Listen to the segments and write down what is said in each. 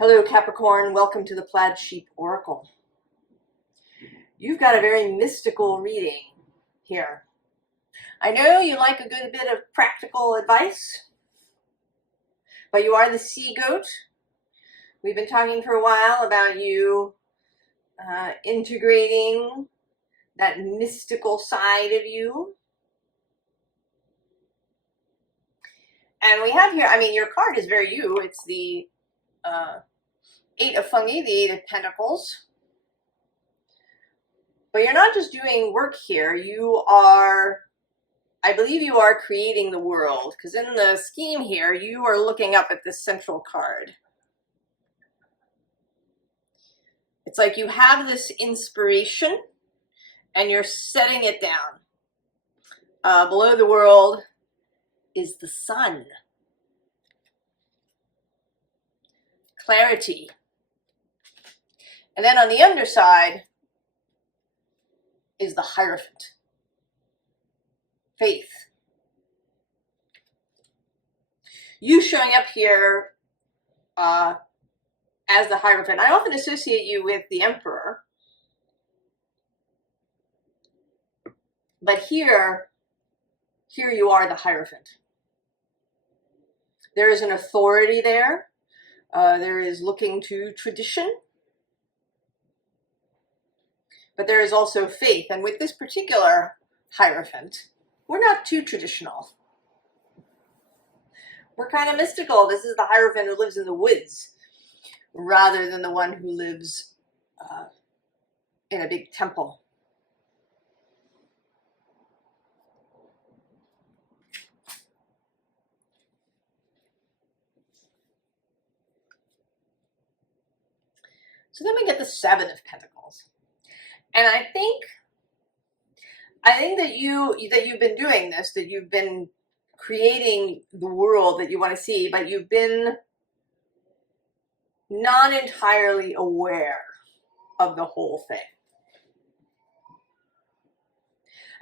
Hello Capricorn, welcome to the Plaid Sheep Oracle. You've got a very mystical reading here. I know you like a good bit of practical advice, but you are the sea goat. We've been talking for a while about you integrating that mystical side of you. And we have here, your card is very you. It's the Eight of Fungi, the Eight of Pentacles. But you're not just doing work here. You are, I believe you are creating the world. Because in the scheme here, you are looking up at this central card. It's like you have this inspiration and you're setting it down. Below the world is the sun. Clarity. And then on the underside is the Hierophant. Faith. You showing up here as the Hierophant. I often associate you with the Emperor. But here you are the Hierophant. There is an authority there. There is looking to tradition. But there is also faith. And with this particular Hierophant, we're not too traditional. We're kind of mystical. This is the Hierophant who lives in the woods rather than the one who lives in a big temple. So then we get the Seven of Pentacles. And I think that you've been doing this, that you've been creating the world that you want to see, but you've been not entirely aware of the whole thing.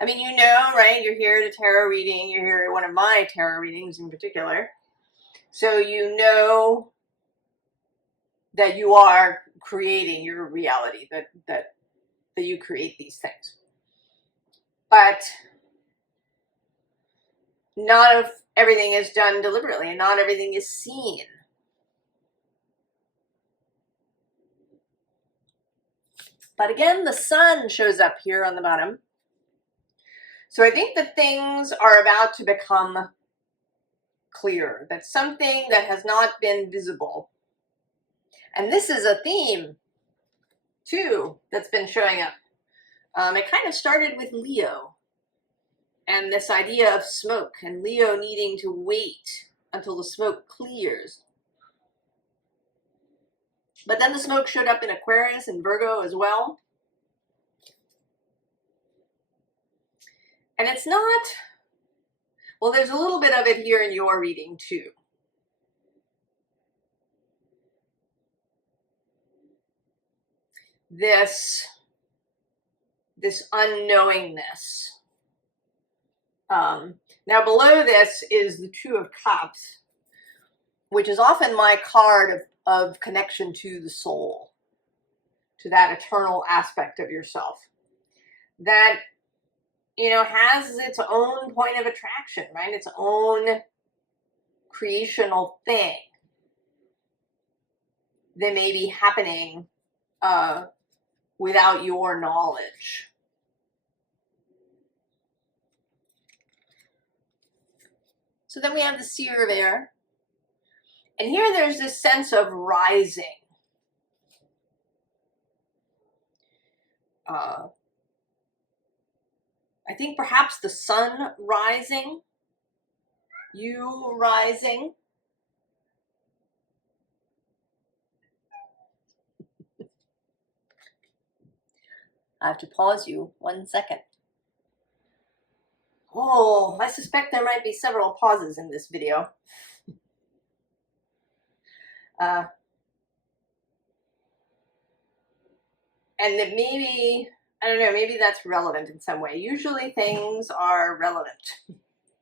You know, right? You're here at a tarot reading. You're here at one of my tarot readings in particular. So you know that you are creating your reality, that you create these things. But not everything is done deliberately, and not everything is seen. But again, the sun shows up here on the bottom. So I think that things are about to become clear, that something that has not been visible. And this is a theme, too, that's been showing up. It kind of started with Leo and this idea of smoke, and Leo needing to wait until the smoke clears. But then the smoke showed up in Aquarius and Virgo as well. And it's not, well, there's a little bit of it here in your reading, too. This unknowingness. Now below this is the Two of Cups, which is often my card of connection to the soul, to that eternal aspect of yourself that, has its own point of attraction, right? Its own creational thing that may be happening without your knowledge. So then we have the Seer of Air. And here there's this sense of rising. I think perhaps the sun rising, you rising. I have to pause you 1 second. Oh, I suspect there might be several pauses in this video. And that maybe, I don't know, maybe that's relevant in some way. Usually things are relevant.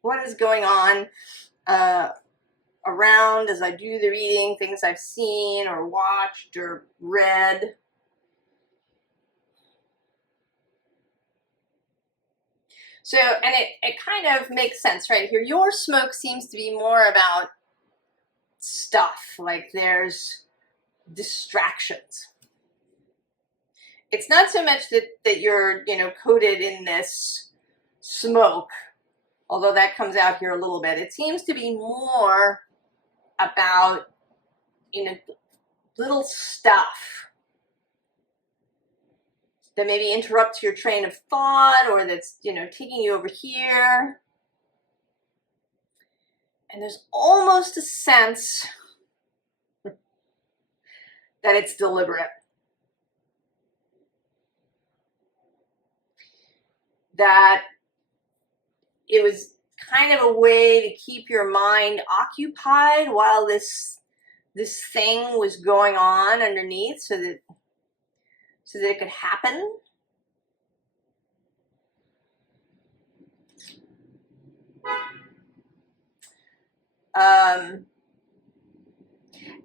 What is going on around as I do the reading, things I've seen or watched or read. So, and it kind of makes sense right here. Your smoke seems to be more about stuff, like there's distractions. It's not so much that you're, coated in this smoke, although that comes out here a little bit. It seems to be more about, little stuff that maybe interrupts your train of thought, or that's, taking you over here. And there's almost a sense that it's deliberate. That it was kind of a way to keep your mind occupied while this thing was going on underneath, so that it could happen. And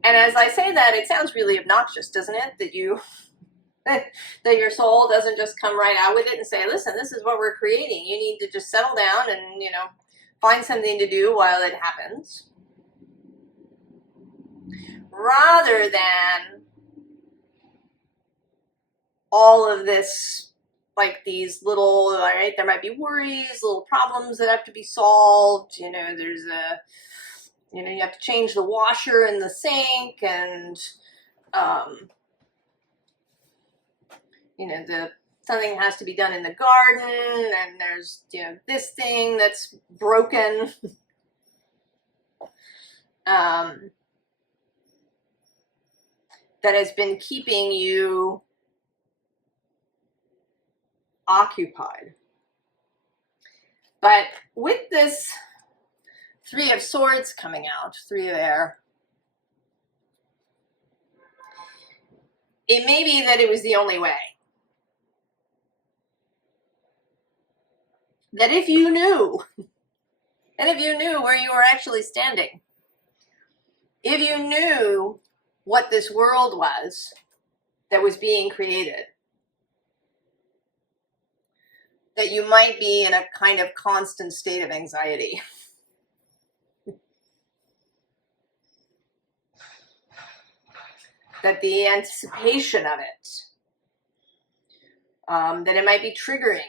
as I say that, it sounds really obnoxious, doesn't it? That your soul doesn't just come right out with it and say, listen, this is what we're creating. You need to just settle down and, find something to do while it happens. Rather than all of this, like these little, right, there might be worries, little problems that have to be solved. There's you have to change the washer in the sink, and something has to be done in the garden, and there's this thing that's broken. That has been keeping you occupied. But with this Three of Swords coming out, Three of Air, it may be that it was the only way. That if you knew, and if you knew where you were actually standing, if you knew what this world was that was being created, that you might be in a kind of constant state of anxiety. That the anticipation of it, that it might be triggering.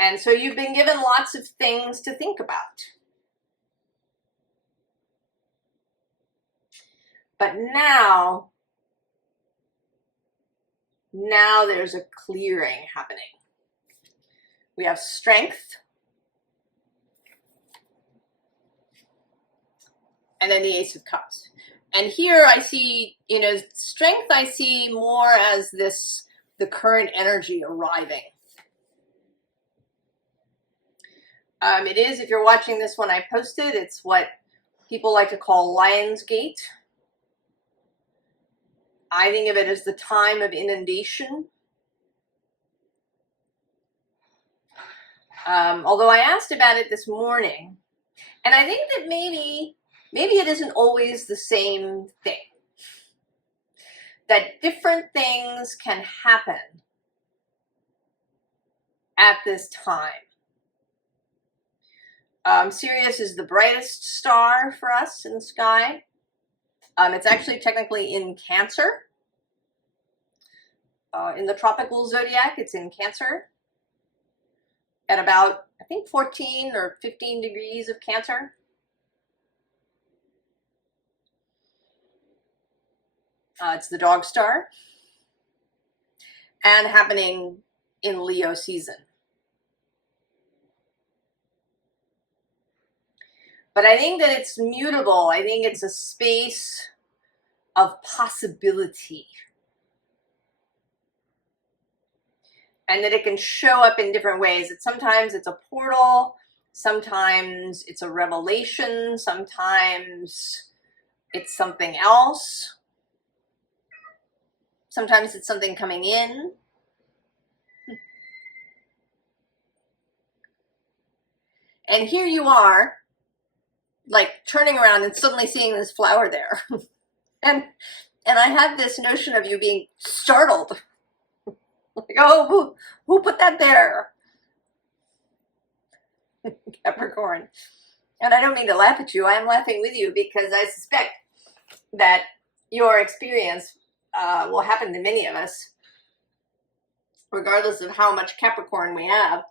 And so you've been given lots of things to think about. But now there's a clearing happening. We have strength. And then the Ace of Cups. And here I see, strength I see more as the current energy arriving. It is, if you're watching this when I posted, it's what people like to call Lionsgate. I think of it as the time of inundation. Although I asked about it this morning, and I think that maybe it isn't always the same thing. That different things can happen at this time. Sirius is the brightest star for us in the sky. It's actually technically in Cancer. In the tropical zodiac, it's in Cancer. At about, I think, 14 or 15 degrees of Cancer. It's the dog star. And happening in Leo season. But I think that it's mutable. I think it's a space of possibility. And that it can show up in different ways. Sometimes it's a portal. Sometimes it's a revelation. Sometimes it's something else. Sometimes it's something coming in. And here you are, like turning around and suddenly seeing this flower there. and I have this notion of you being startled. Like, oh, who put that there? Capricorn. And I don't mean to laugh at you. I am laughing with you because I suspect that your experience will happen to many of us, regardless of how much Capricorn we have.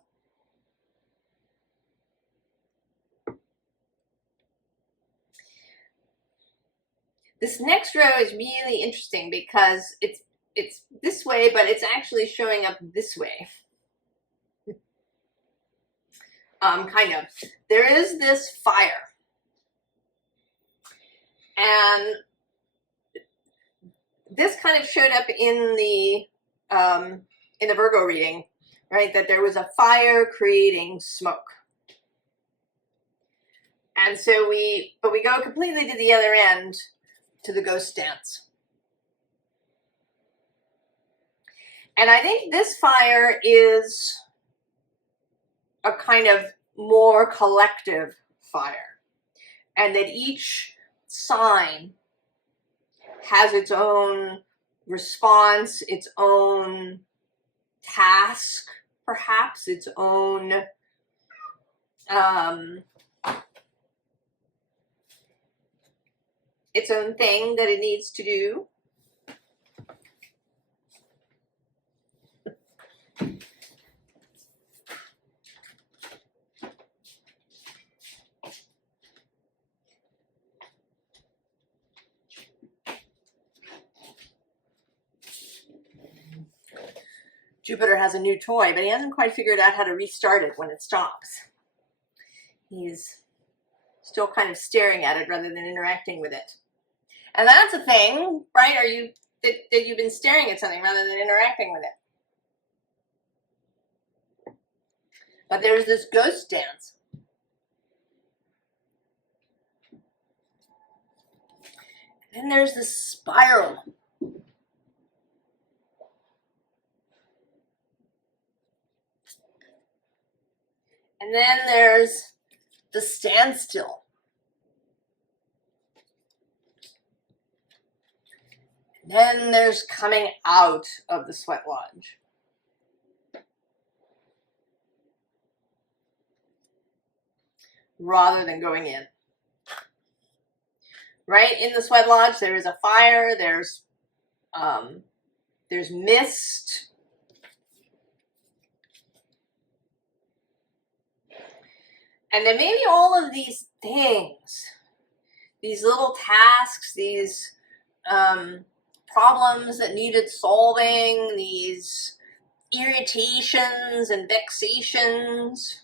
This next row is really interesting because it's this way, but it's actually showing up this way. Kind of. There is this fire. And this kind of showed up in the Virgo reading, right? That there was a fire creating smoke. And so we go completely to the other end, to the ghost dance. And I think this fire is a kind of more collective fire, and that each sign has its own response, its own task, perhaps its own thing that it needs to do. Jupiter has a new toy, but he hasn't quite figured out how to restart it when it stops. He's still kind of staring at it rather than interacting with it. And that's a thing, right? Are you that you've been staring at something rather than interacting with it? But there's this ghost dance. And then there's this spiral. And then there's the standstill. And then there's coming out of the sweat lodge. Rather than going in. Right? In the sweat lodge, there is a fire, there's mist. And then maybe all of these things, these little tasks, these problems that needed solving, these irritations and vexations,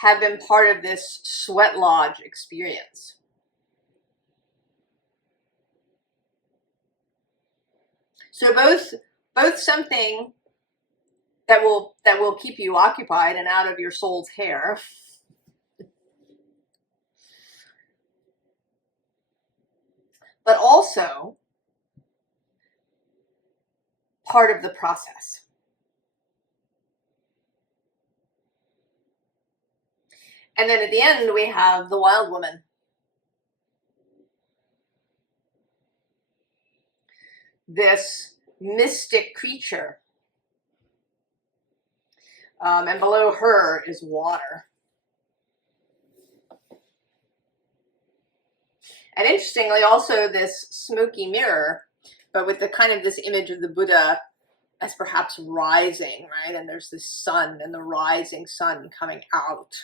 have been part of this sweat lodge experience. So both something that will keep you occupied and out of your soul's hair, but also part of the process. And then at the end, we have the wild woman. This mystic creature. And below her is water. And interestingly, also this smoky mirror, but with the kind of this image of the Buddha as perhaps rising, right? And there's this sun and the rising sun coming out.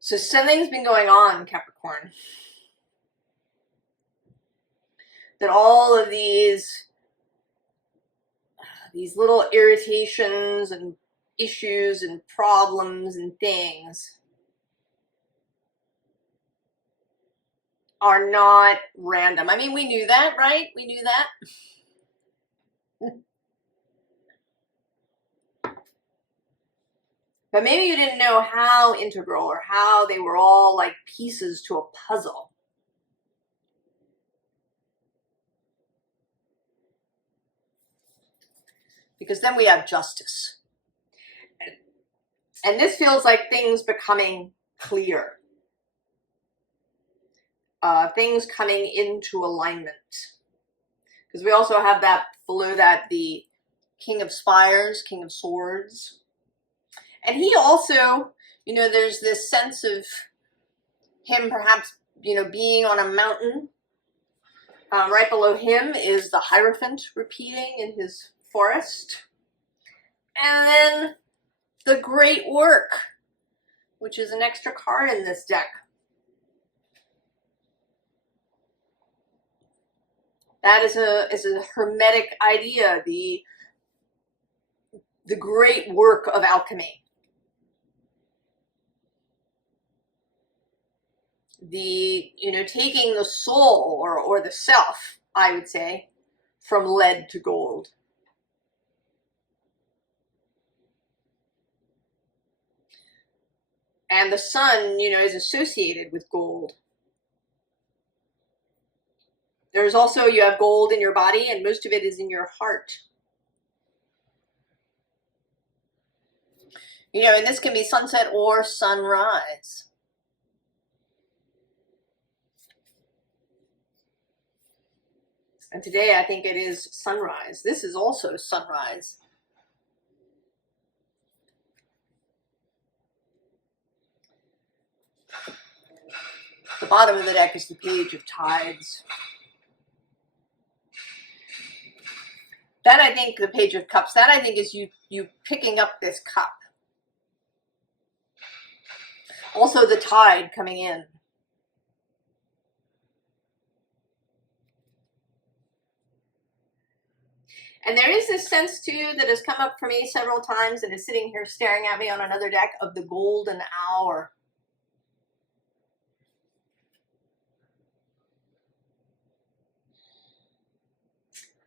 So something's been going on, Capricorn. That all of these little irritations and issues and problems and things are not random. I mean, we knew that, right? We knew that. But maybe you didn't know how integral or how they were all like pieces to a puzzle. Because then we have justice. And this feels like things becoming clear. Things coming into alignment. Because we also have that below that, the King of Spires, King of Swords. And he also, you know, there's this sense of him perhaps, you know, being on a mountain. Right below him is the Hierophant repeating in his forest. And then the Great Work, which is an extra card in this deck. That is a hermetic idea, the great work of alchemy. The, you know, taking the soul or the self, I would say, from lead to gold. And the sun, you know, is associated with gold. There's also, you have gold in your body, and most of it is in your heart. You know, and this can be sunset or sunrise. And today I think it is sunrise. This is also sunrise. The bottom of the deck is the Page of Tides. That, I think, the Page of Cups, that I think is you picking up this cup. Also the tide coming in. And there is this sense too that has come up for me several times and is sitting here staring at me on another deck, of the golden hour.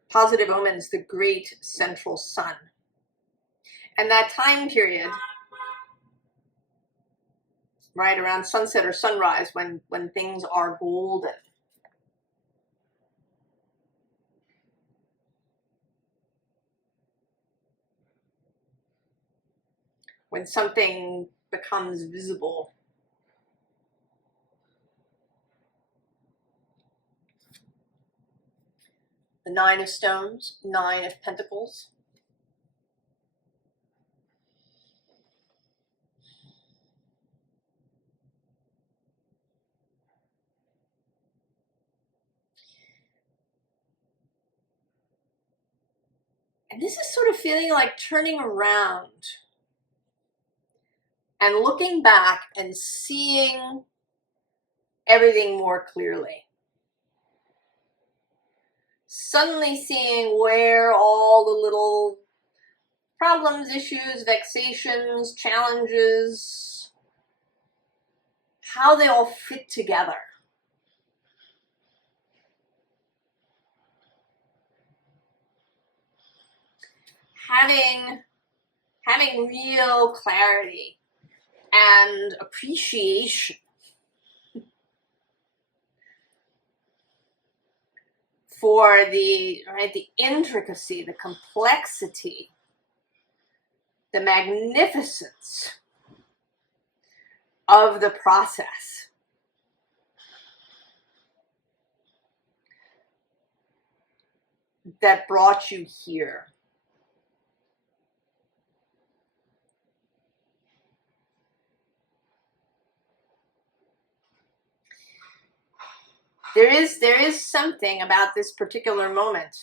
Positive omens, the great central sun. And that time period, right around sunset or sunrise, when things are golden. When something becomes visible. The Nine of Stones, Nine of Pentacles. And this is sort of feeling like turning around and looking back and seeing everything more clearly. Suddenly seeing where all the little problems, issues, vexations, challenges, how they all fit together. Having real clarity and appreciation for the intricacy, the complexity, the magnificence of the process. That brought you here. There is something about this particular moment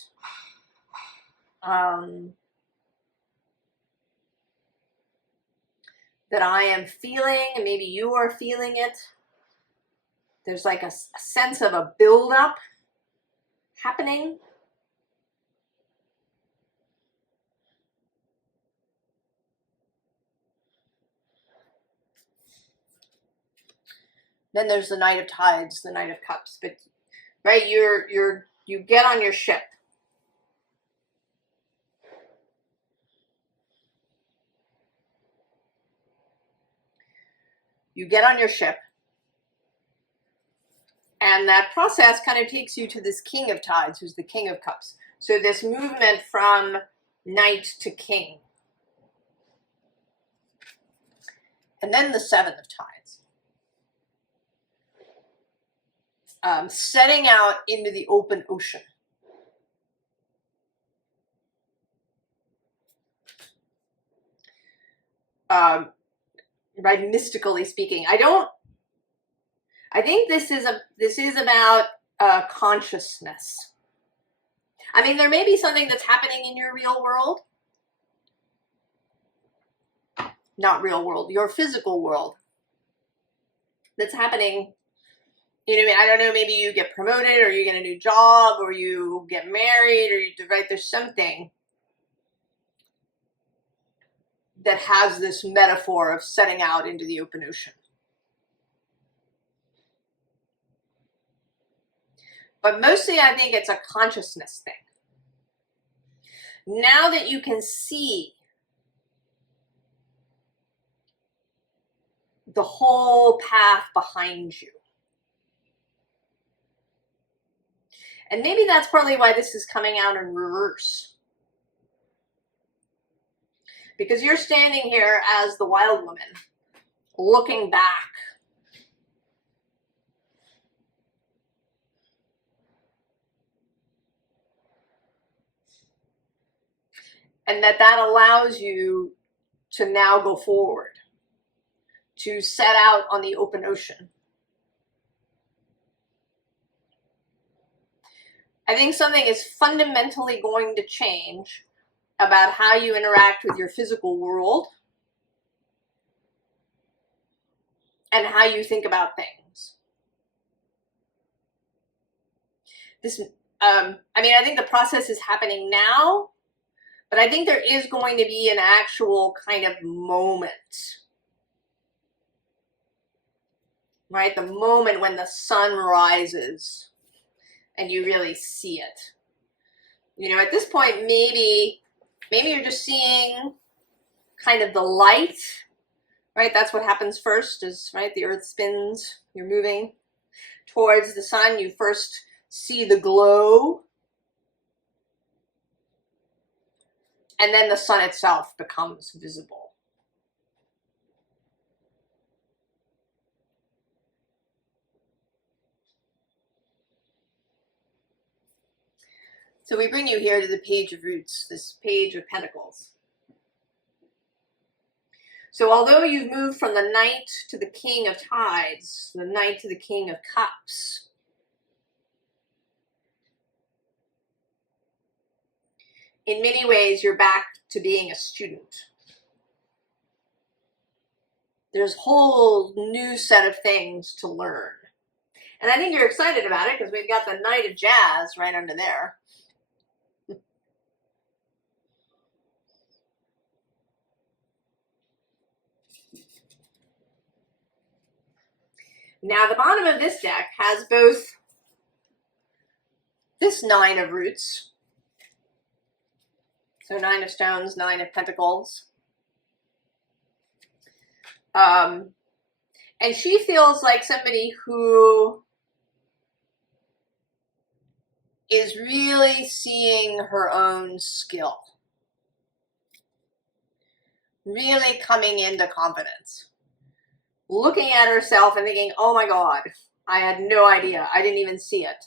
that I am feeling, and maybe you are feeling it. There's like a sense of a buildup happening. Then there's the Knight of Tides, the Knight of Cups. But right, you get on your ship. You get on your ship, and that process kind of takes you to this King of Tides, who's the King of Cups. So this movement from Knight to King. And then the Seven of Tides. Setting out into the open ocean. Right, mystically speaking. I think this is about consciousness. I mean, there may be something that's happening in your real world. Not real world, your physical world. That's happening. You know, I mean, I don't know, maybe you get promoted, or you get a new job, or you get married, or you, right, there's something that has this metaphor of setting out into the open ocean. But mostly I think it's a consciousness thing. Now that you can see the whole path behind you. And maybe that's partly why this is coming out in reverse. Because you're standing here as the wild woman, looking back. And that allows you to now go forward, to set out on the open ocean. I think something is fundamentally going to change about how you interact with your physical world and how you think about things. This, I mean, I think the process is happening now, but I think there is going to be an actual kind of moment, right? The moment when the sun rises and you really see it. You know, at this point, maybe you're just seeing kind of the light, right? That's what happens first is, right, the earth spins, you're moving towards the sun. You first see the glow, and then the sun itself becomes visible. So we bring you here to the Page of Roots, this Page of Pentacles. So although you've moved from the Knight to the King of Tides, the Knight to the King of Cups, in many ways you're back to being a student. There's a whole new set of things to learn. And I think you're excited about it because we've got the Knight of Jazz right under there. Now the bottom of this deck has both this Nine of Roots, so Nine of Stones, Nine of Pentacles. And she feels like somebody who is really seeing her own skill, really coming into confidence, looking at herself and thinking, oh my God, I had no idea. I didn't even see it.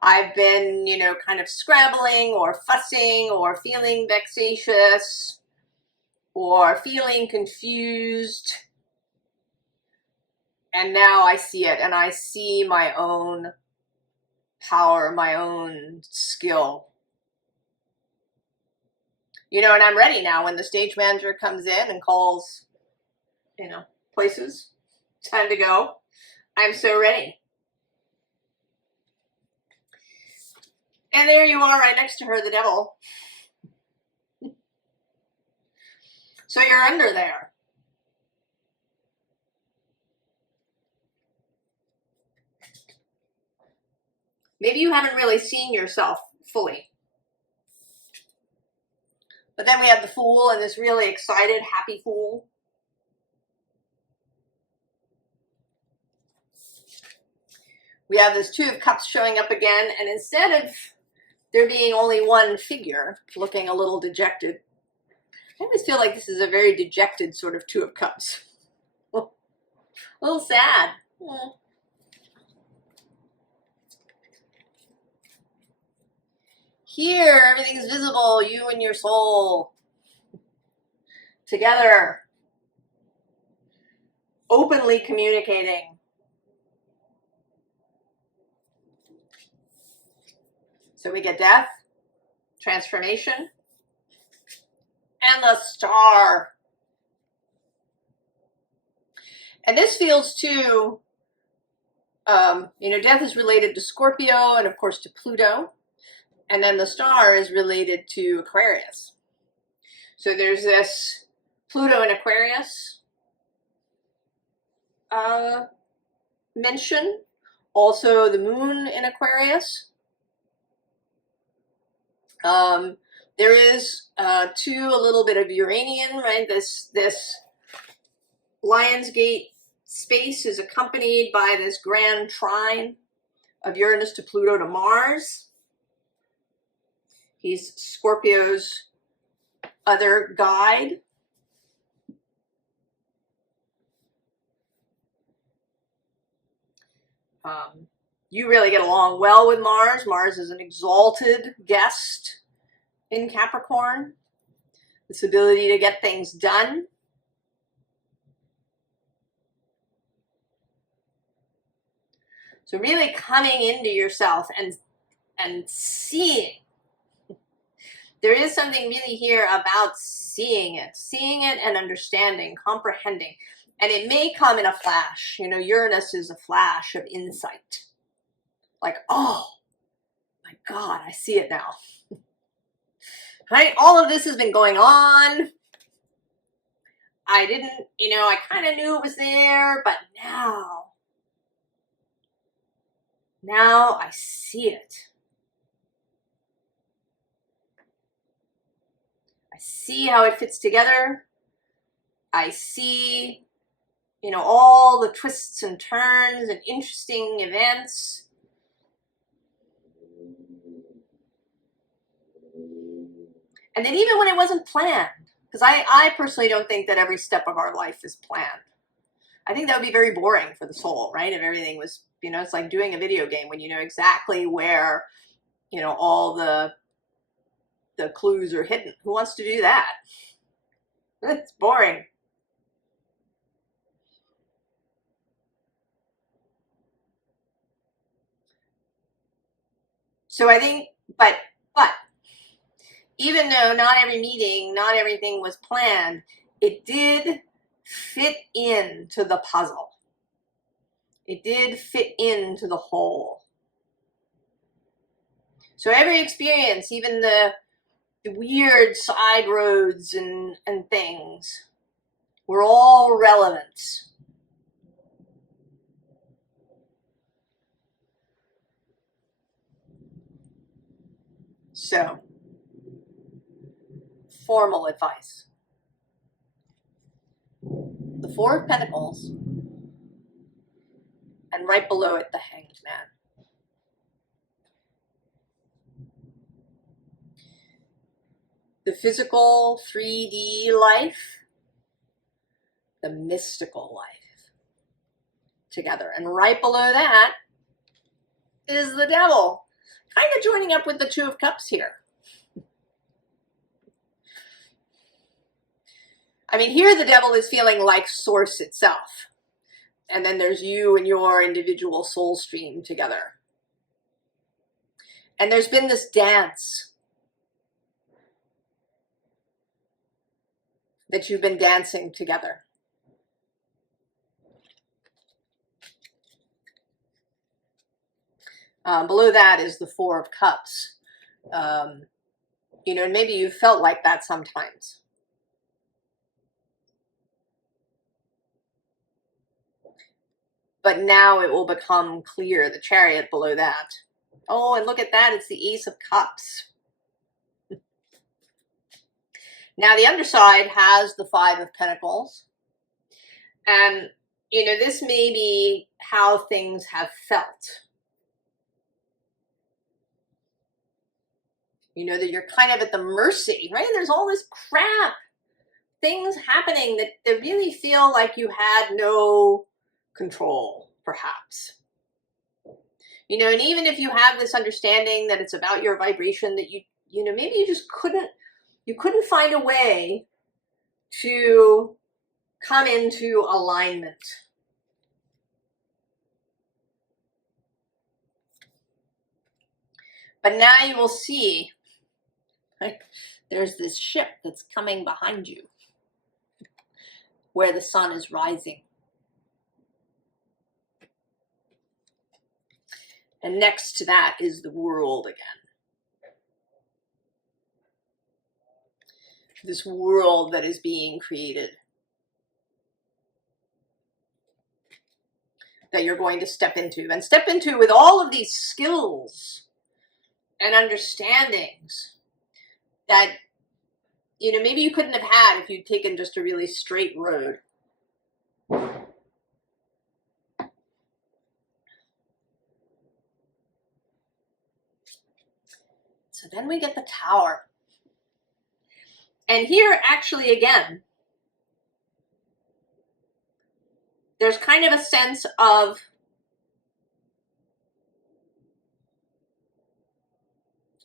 I've been, you know, kind of scrabbling or fussing or feeling vexatious or feeling confused. And now I see it, and I see my own power, my own skill. You know, and I'm ready now when the stage manager comes in and calls, you know, places, time to go. I'm so ready. And there you are right next to her, the devil. So you're under there. Maybe you haven't really seen yourself fully. But then we have the Fool and this really excited, happy Fool. We have this Two of Cups showing up again, and instead of there being only one figure looking a little dejected, I always feel like this is a very dejected sort of Two of Cups. A little sad. Here, everything's visible, you and your soul together, openly communicating. So we get death, transformation, and the Star. And this feels too, you know, death is related to Scorpio and of course to Pluto. And then the Star is related to Aquarius. So there's this Pluto and Aquarius mention. Also the Moon in Aquarius. There is too a little bit of Uranian, right? This Lionsgate space is accompanied by this grand trine of Uranus to Pluto to Mars. He's Scorpio's other guide. You really get along well with Mars. Mars is an exalted guest in Capricorn. This ability to get things done. So really coming into yourself and seeing. There is something really here about seeing it and understanding, comprehending. And it may come in a flash. You know, Uranus is a flash of insight. Like, oh my God, I see it now. Right? All of this has been going on. I didn't, you know, I kind of knew it was there, but now I see it. I see how it fits together. I see, you know, all the twists and turns and interesting events. And then even when it wasn't planned, because I personally don't think that every step of our life is planned. I think that would be very boring for the soul, right? If everything was, you know, it's like doing a video game when you know exactly where, you know, all the clues are hidden. Who wants to do that? It's boring. So I think, but even though not every meeting, not everything was planned, it did fit into the puzzle. It did fit into the whole. So every experience, even the weird side roads and things, were all relevant. So, formal advice. The Four of Pentacles, and right below it, the Hanged Man. The physical 3D life, the mystical life together. And right below that is the Devil, kind of joining up with the Two of Cups here. I mean, here the Devil is feeling like Source itself. And then there's you and your individual soul stream together. And there's been this dance that you've been dancing together. Below that is the Four of Cups. You know, maybe you felt like that sometimes. But now it will become clear, the Chariot below that. Oh, and look at that, it's the Ace of Cups. Now the underside has the Five of Pentacles. And, you know, this may be how things have felt. You know, that you're kind of at the mercy, right? There's all this crap, things happening that really feel like you had no control, perhaps. You know, and even if you have this understanding that it's about your vibration, that you know, maybe you just couldn't find a way to come into alignment. But now you will see, right, there's this ship that's coming behind you where the sun is rising. And next to that is the world again. This world that is being created, that you're going to step into, and step into with all of these skills and understandings that, you know, maybe you couldn't have had if you'd taken just a really straight road. So then we get the Tower. And here, actually, again, there's kind of a sense of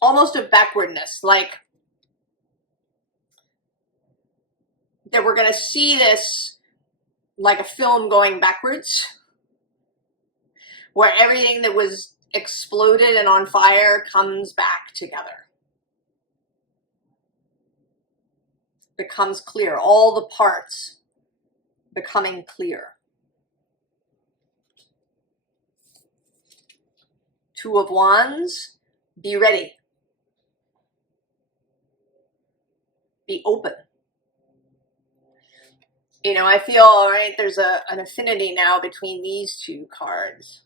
almost of backwardness, like that we're going to see this like a film going backwards, where everything that was exploded and on fire comes back together. Becomes clear, all the parts becoming clear. Two of Wands, be ready. Be open. You know, I feel, right, there's an affinity now between these two cards.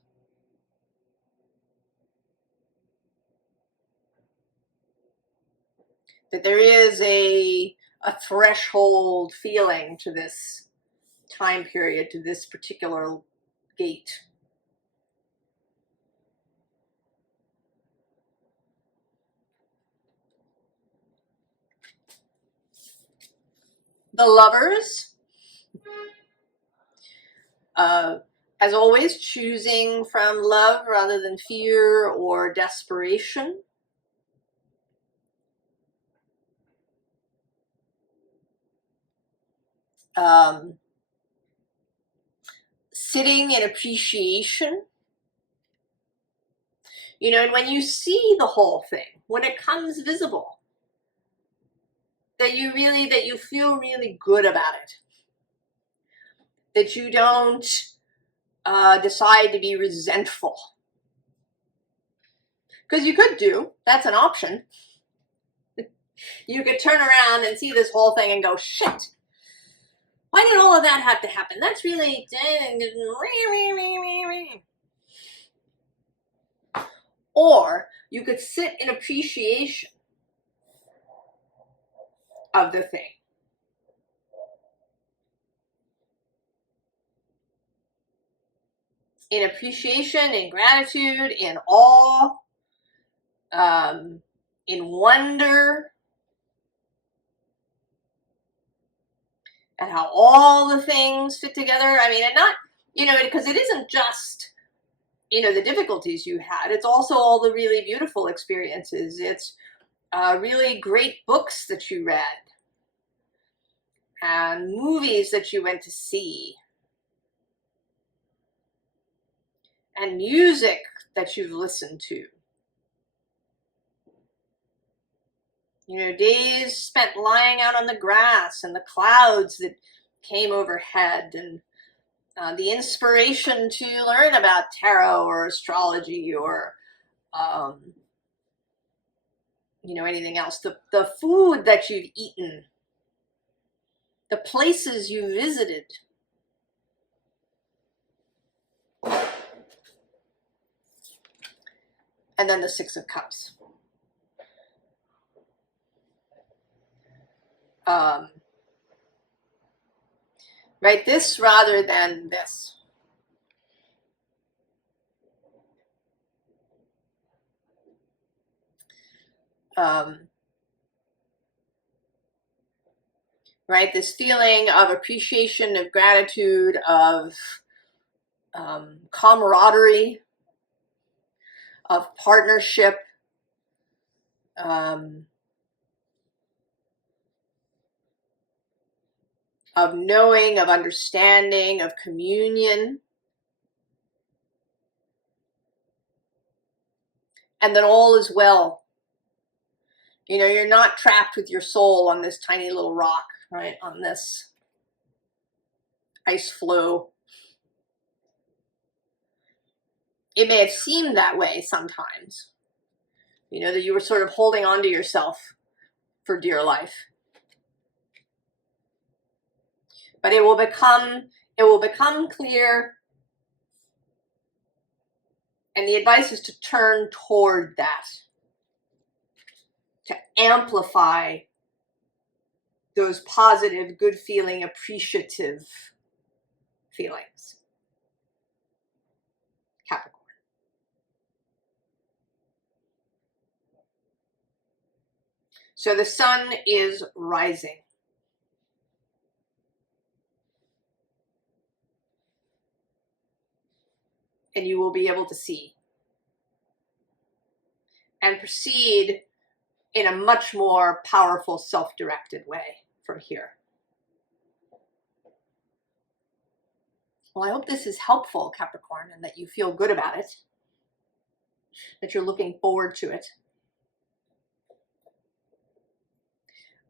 That there is a threshold feeling to this time period, to this particular gate. The Lovers, as always, choosing from love rather than fear or desperation. Sitting in appreciation. You know, and when you see the whole thing, when it comes visible, that you feel really good about it. That you don't decide to be resentful. Because you could do, that's an option. You could turn around and see this whole thing and go, shit, why did all of that have to happen? That's really, or you could sit in appreciation of the thing. In appreciation, in gratitude, in awe, in wonder, at how all the things fit together. I mean, and not, you know, because it isn't just, you know, the difficulties you had. It's also all the really beautiful experiences. It's really great books that you read and movies that you went to see and music that you've listened to. You know, days spent lying out on the grass and the clouds that came overhead, and the inspiration to learn about tarot or astrology or, you know, anything else. The food that you've eaten, the places you visited. And then the Six of Cups. Right? This rather than this. Right? This feeling of appreciation, of gratitude, of camaraderie, of partnership, of knowing, of understanding, of communion. And that all is well. You know, you're not trapped with your soul on this tiny little rock, right? On this ice floe. It may have seemed that way sometimes. You know, that you were sort of holding on to yourself for dear life. But it will become clear. And the advice is to turn toward that. To amplify those positive, good feeling, appreciative feelings. Capricorn. So the sun is rising. And you will be able to see. And proceed in a much more powerful, self-directed way from here. Well, I hope this is helpful, Capricorn, and that you feel good about it. That you're looking forward to it.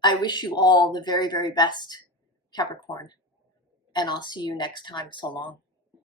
I wish you all the very, very best, Capricorn. And I'll see you next time. So long.